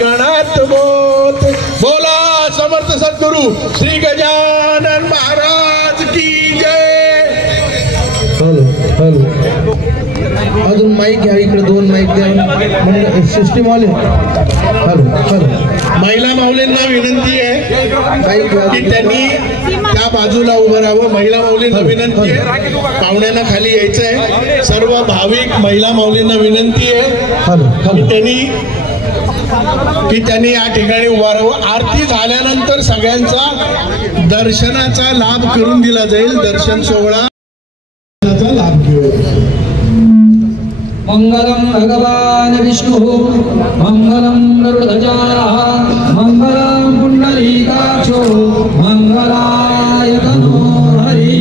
गणात बोलते। बोला समर्थ सद्गुरु श्री गजानन महाराज की जय। हॅलो हॅलो अजून माईक घ्या, इकडे 2 माईक द्या सिस्टीम वाले। हॅलो हॅलो महिला माऊलींना विनंती आहे की त्यांनी त्या बाजूला उभं राहावं। महिला माऊलींना विनंती आहे, पाहुण्यांना खाली यायचं आहे। सर्व भाविक महिला माऊलींना विनंती आहे की त्यांनी या ठिकाणी उभा राहावं। आरती झाल्यानंतर सगळ्यांचा दर्शनाचा लाभ करून दिला जाईल। दर्शन सोहळा लाभ घेऊ। मंगलम भगवान विष्णु मंगलम गरुडध्वजः मंगलम पुंडरीकाक्षो मंगलाय तनो हरि।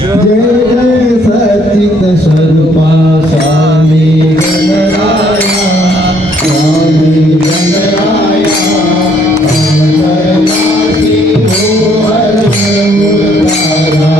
जय जय सच्चित स्वरूपा स्वामी गणराया स्वामी गणराया अमरनाथी गोवर मुराराया।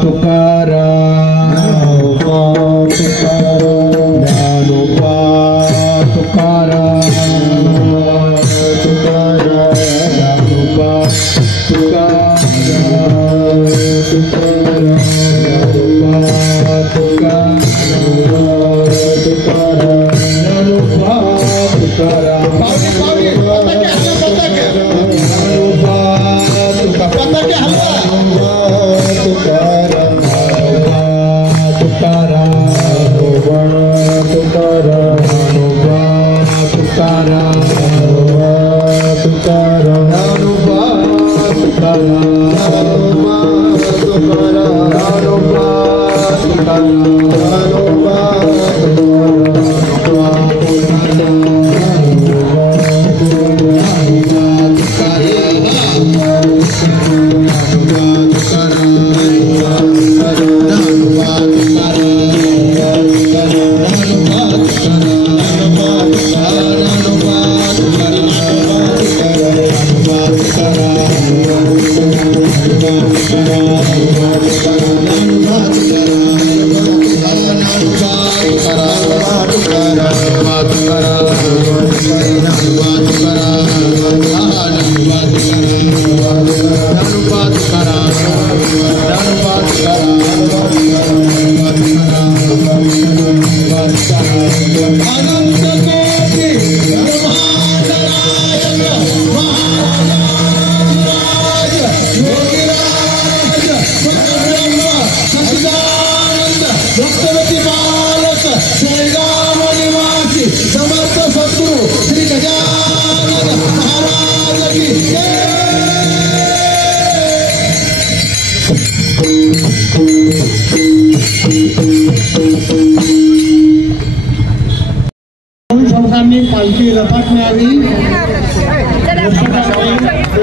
तुकाराम ज्ञानोबा स्वरूपांनी पालखी रथात न्यावी,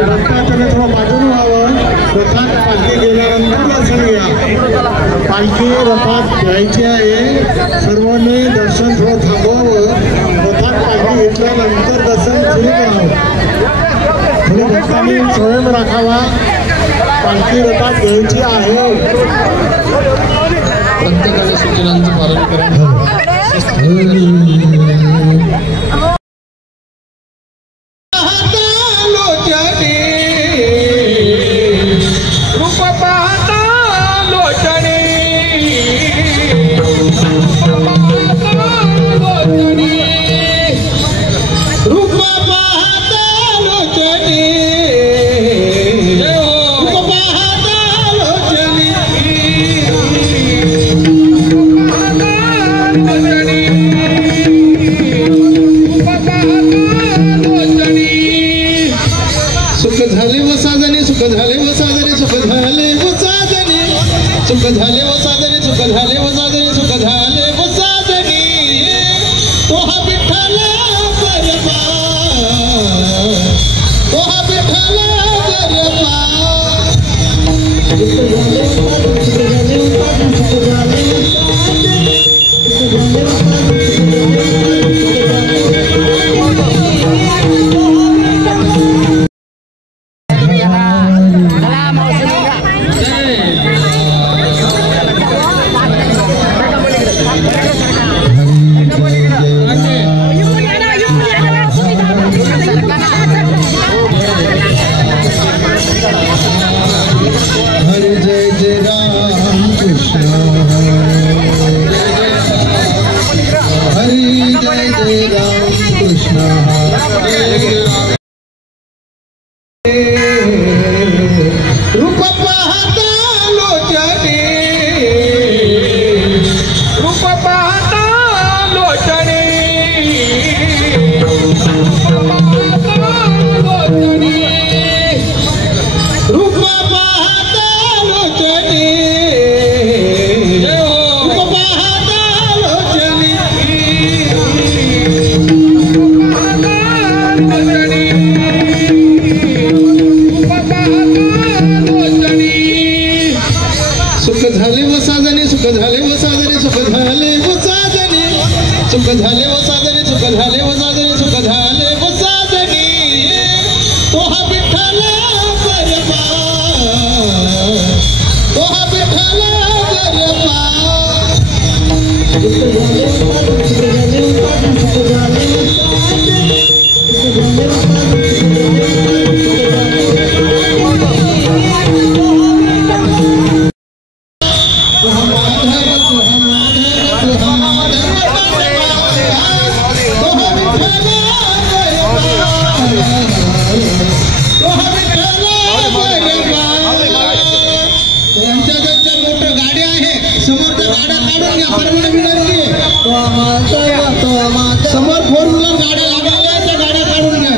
भक्तांकडे थोडं बाजून व्हावं, रथात पालखी गेल्यानंतर दर्शन घ्या। पालखी रथात घ्यायची आहे, सर्वांनी दर्शन थोडं थांबवावं, रथात पालखी घेतल्यानंतर दर्शन सुरू करावं। थोडी भक्तांनी संयम राखावा, पालखी रथात घ्यायची आहे। प्रत्येकाने सूचनांचं पालन करावं। समोर 4 व्हीलर गाड्या लागल्या, त्या गाड्या काढून घ्या।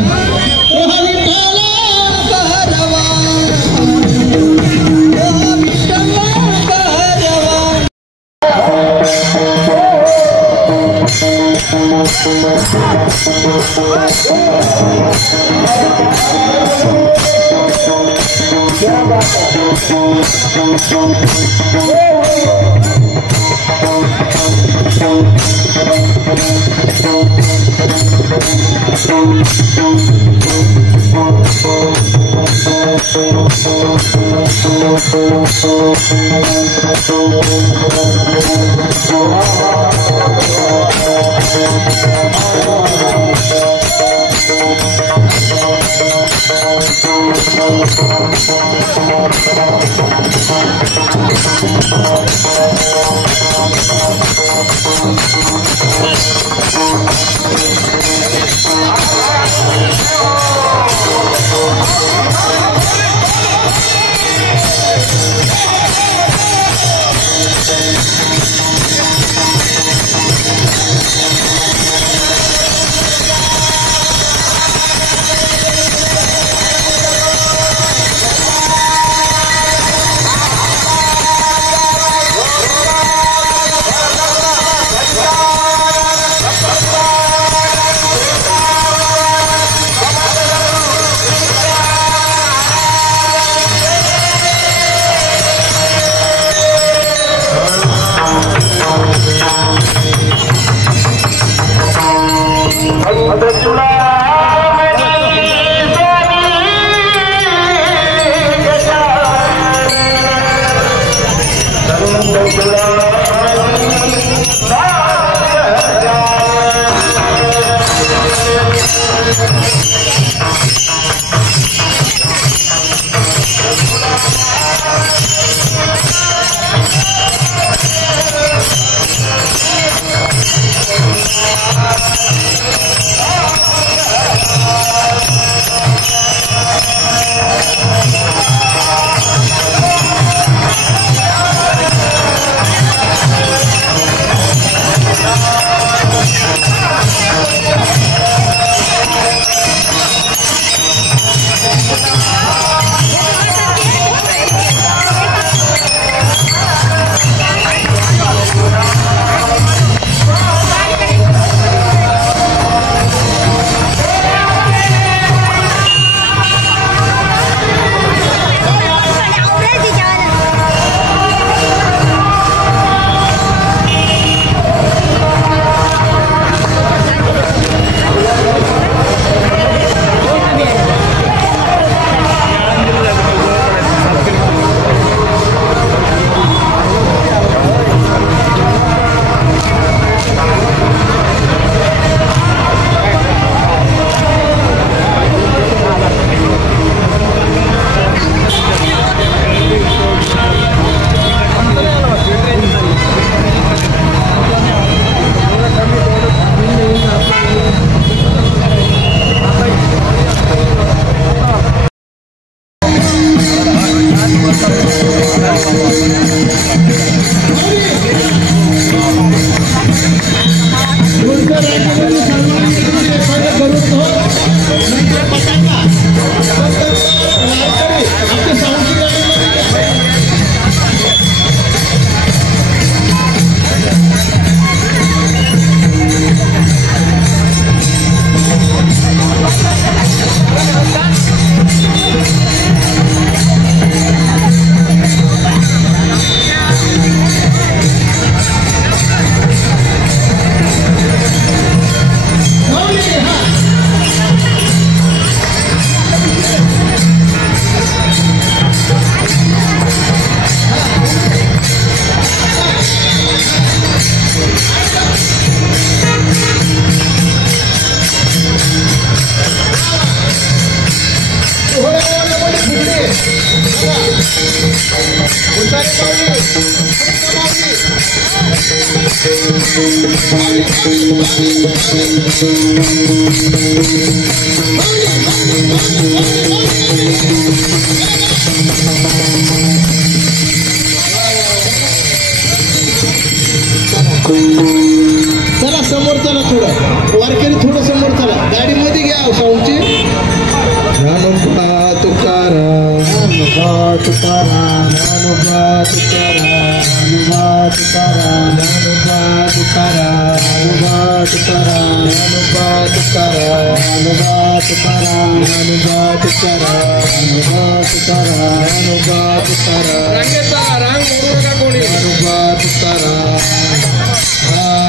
चला समोर चला, थोडं वारकरी थोडं समोर चला, गाडी मध्ये घ्या साऊंडची. ज्ञानोबा तुकाराम, ज्ञानोबा तुकाराम, ज्ञानोबा तुकाराम, ज्ञानोबा तुकाराम, ज्ञानोबा तुकाराम, ज्ञानोबा तुकाराम, ज्ञानोबा तुकाराम, ज्ञानोबा तुकाराम, ज्ञानोबा तुकाराम, ज्ञानोबा तुकाराम, ज्ञानोबा तुकाराम, रांगेचा रांग मोडू नका कोणी. ज्ञानोबा तुकाराम,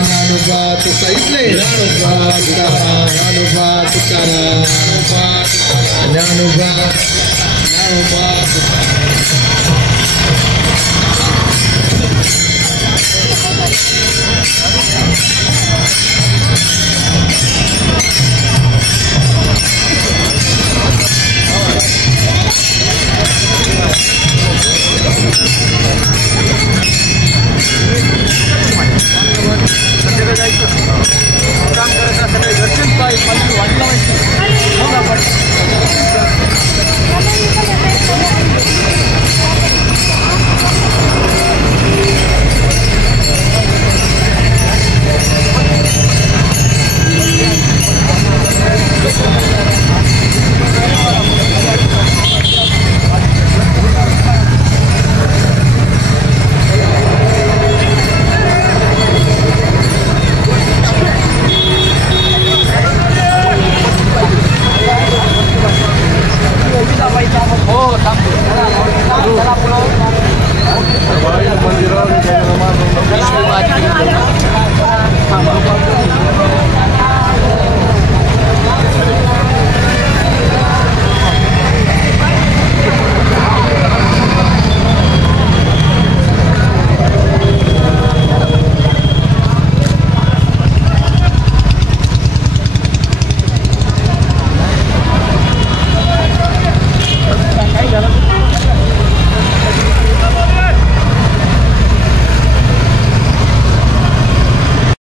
ज्ञानोबा तुकाराम, इथले ज्ञानोबा तुकाराम, ज्ञानोबा तुकाराम, ज्ञानोबा ज्ञानोबा काम करत असताना घरचेच पाय